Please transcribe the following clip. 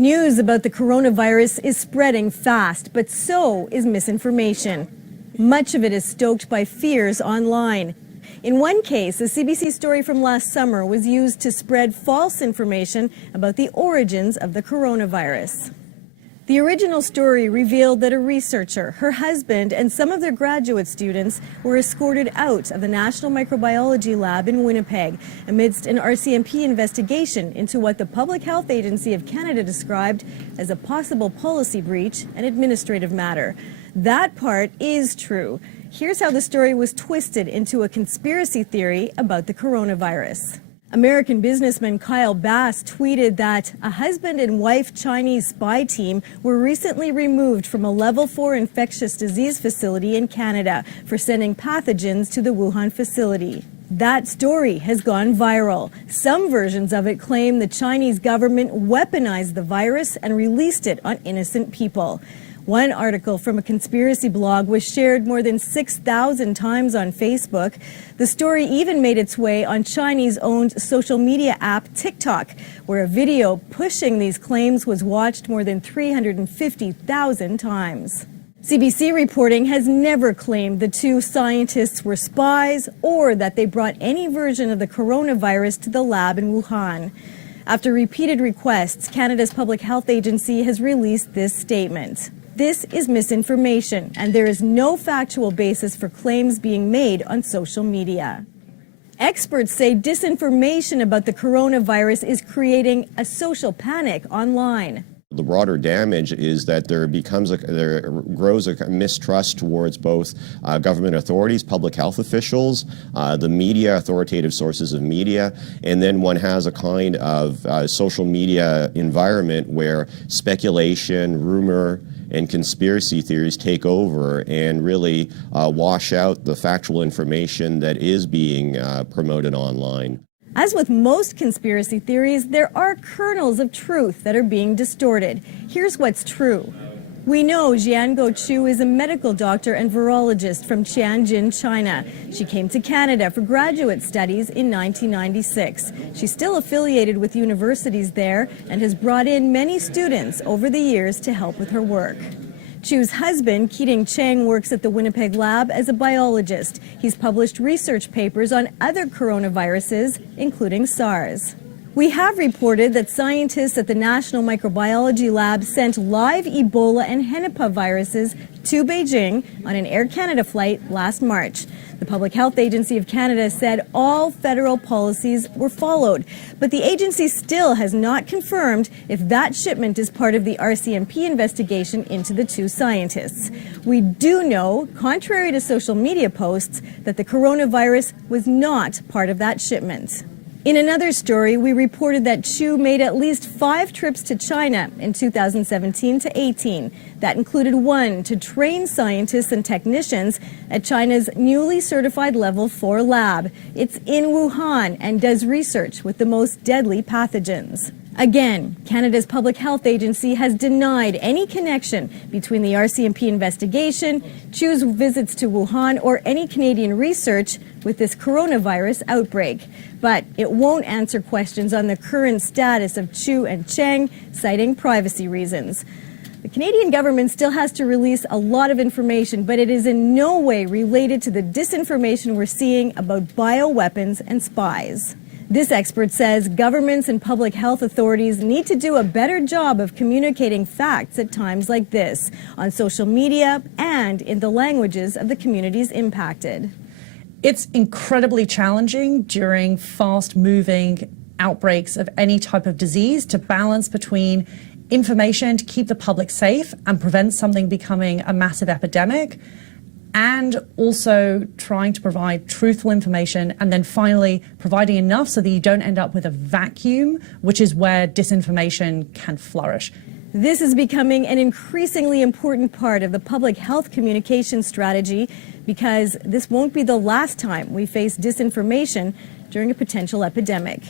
News about the coronavirus is spreading fast, but so is misinformation. Much of it is stoked by fears online. In one case, a CBC story from last summer was used to spread false information about the origins of the coronavirus. The original story revealed that a researcher, her husband, and some of their graduate students were escorted out of the National Microbiology Lab in Winnipeg amidst an RCMP investigation into what the Public Health Agency of Canada described as a possible policy breach and administrative matter. That part is true. Here's how the story was twisted into a conspiracy theory about the coronavirus. American businessman Kyle Bass tweeted that a husband and wife Chinese spy team were recently removed from a level 4 infectious disease facility in Canada for sending pathogens to the Wuhan facility. That story has gone viral. Some versions of it claim the Chinese government weaponized the virus and released it on innocent people. One article from a conspiracy blog was shared more than 6,000 times on Facebook. The story even made its way on Chinese-owned social media app TikTok, where a video pushing these claims was watched more than 350,000 times. CBC reporting has never claimed the two scientists were spies or that they brought any version of the coronavirus to the lab in Wuhan. After repeated requests, Canada's Public Health Agency has released this statement. This is misinformation, and there is no factual basis for claims being made on social media. Experts say disinformation about the coronavirus is creating a social panic online. The broader damage is that there grows a mistrust towards both government authorities, public health officials, the media, authoritative sources of media, and then one has a kind of social media environment where speculation, rumor, and conspiracy theories take over and really wash out the factual information that is being promoted online. As with most conspiracy theories, there are kernels of truth that are being distorted. Here's what's true. We know Jianguo Chu is a medical doctor and virologist from Tianjin, China. She came to Canada for graduate studies in 1996. She's still affiliated with universities there and has brought in many students over the years to help with her work. Chu's husband, Keating Cheng, works at the Winnipeg lab as a biologist. He's published research papers on other coronaviruses, including SARS. We have reported that scientists at the National Microbiology Lab sent live Ebola and Henipa viruses to Beijing on an Air Canada flight last March. The Public Health Agency of Canada said all federal policies were followed, but the agency still has not confirmed if that shipment is part of the RCMP investigation into the two scientists. We do know, contrary to social media posts, that the coronavirus was not part of that shipment. In another story, we reported that Chu made at least 5 trips to China in 2017 to 18. That included one to train scientists and technicians at China's newly certified Level 4 lab. It's in Wuhan and does research with the most deadly pathogens. Again, Canada's Public Health Agency has denied any connection between the RCMP investigation, Chu's visits to Wuhan, or any Canadian research with this coronavirus outbreak. But it won't answer questions on the current status of Chu and Cheng, citing privacy reasons. The Canadian government still has to release a lot of information, but it is in no way related to the disinformation we're seeing about bioweapons and spies. This expert says governments and public health authorities need to do a better job of communicating facts at times like this, on social media and in the languages of the communities impacted. It's incredibly challenging during fast-moving outbreaks of any type of disease to balance between information to keep the public safe and prevent something becoming a massive epidemic, and also trying to provide truthful information, and then finally providing enough so that you don't end up with a vacuum, which is where disinformation can flourish. This is becoming an increasingly important part of the public health communication strategy, because this won't be the last time we face disinformation during a potential epidemic.